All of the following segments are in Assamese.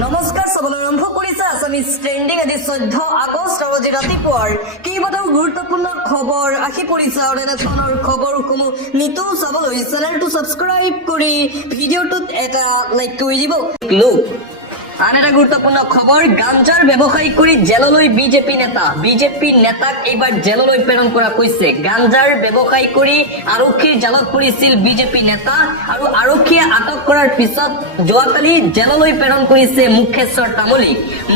নমস্কাৰ সবলৈ আৰম্ভ কৰিছে আছামিজ ট্ৰেন্ডিং আজি 14 আগষ্ট আৰু আজি ৰাতিপুৱাৰ কেইবাটাও গুৰুত্বপূৰ্ণ খবৰ আহি পৰিছে আৰু এনেধৰণৰ খবৰসমূহ নিতৌ চাবলৈ চেনেলটো ছাবস্ক্ৰাইব কৰি ভিডিঅ'টোত এটা লাইক কৰি দিব। আন এটা গুৰুত্বপূৰ্ণ খবৰ গাঞ্জাৰ ব্যৱসায়ী কৰি জেললৈ বিজেপি নেতাক এইবাৰ জেললৈ প্ৰেৰণ কৰা হৈছে। গাঞ্জাৰ ব্যৱসায়ী কৰি আৰক্ষীৰ জালত পৰিছিল বিজেপি নেতা আৰু আৰক্ষীয়ে আটক কৰাৰ পিছত যোৱাকালি জেললৈ প্ৰেৰণ কৰিছে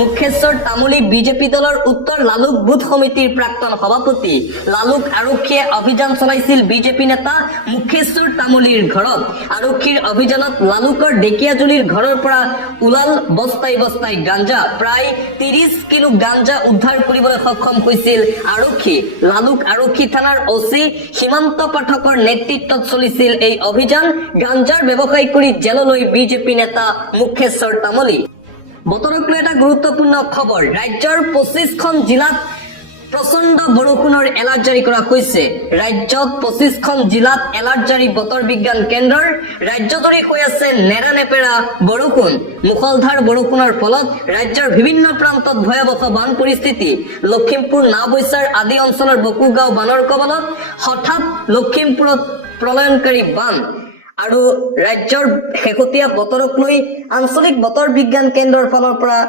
মুখেশ্বৰ তামুলী বিজেপি দলৰ উত্তৰ লালুক বুথ সমিতিৰ প্ৰাক্তন সভাপতি। লালুক আৰক্ষীয়ে অভিযান চলাইছিল বিজেপি নেতা মুখেশ্বৰ তামুলীৰ ঘৰত। আৰক্ষীৰ অভিযানত লালুকৰ ডেকিয়াজুলিৰ ঘৰৰ পৰা ওলাল বস্তাই গাঞ্জা, প্ৰায় 30 কিলো গাঞ্জা উদ্ধাৰ কৰিবলৈ সক্ষম হৈছিল আৰক্ষী। লালুক আৰক্ষী থানাৰ অচি সীমান্ত পাঠকৰ নেতৃত্বত চলিছিল এই অভিযান। গাঞ্জাৰ ব্যৱসায়ী কৰি জেললৈ বিজেপি নেতা মুখেশ্বৰ তামুলী। বতৰক লৈ এটা গুৰুত্বপূৰ্ণ খবৰ, ৰাজ্যৰ 25খন জিলাত প্ৰচণ্ড বৰষুণৰ এলাৰ্ট জাৰি কৰা হৈছে। ৰাজ্যত 25খন জিলাত এলাৰ্ট জাৰি বতৰ বিজ্ঞান কেন্দ্ৰৰ। ৰাজ্যজুৰি হৈ আছে নেৰানেপেৰা বৰষুণ। মুখলধাৰ বৰষুণৰ ফলত ৰাজ্যৰ বিভিন্ন প্ৰান্তত ভয়াৱহ বান পৰিস্থিতি। লখিমপুৰ নাওবৈচাৰ আদি অঞ্চলৰ বকুগাঁও বানৰ কবলত, হঠাৎ লখিমপুৰত প্ৰলয়নকাৰী বান। আৰু ৰাজ্যৰ শেহতীয়া বতৰক লৈ আঞ্চলিক বতৰ বিজ্ঞান কেন্দ্ৰৰ ফালৰ পৰা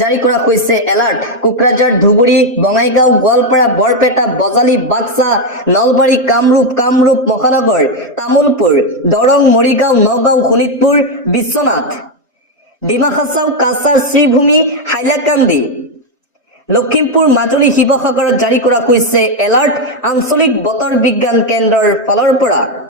জাৰি কৰা হৈছে এলাৰ্ট। কোকৰাঝাৰ, ধুবুৰী, বঙাইগাঁও, গোৱালপাৰা, বৰপেটা, বজালী, বাক্সা, নলবাৰী, কামৰূপ মহানগৰ, তামুলপুৰ, দৰং, মৰিগাঁও, নগাঁও, শোণিতপুৰ, বিশ্বনাথ, ডিমা হাছাও, কাছাৰ, শ্ৰীভূমি, হাইলাকান্দি, লখিমপুৰ, মাজুলী, শিৱসাগৰত জাৰি কৰা হৈছে এলাৰ্ট আঞ্চলিক বতৰ বিজ্ঞান কেন্দ্ৰৰ ফালৰ পৰা।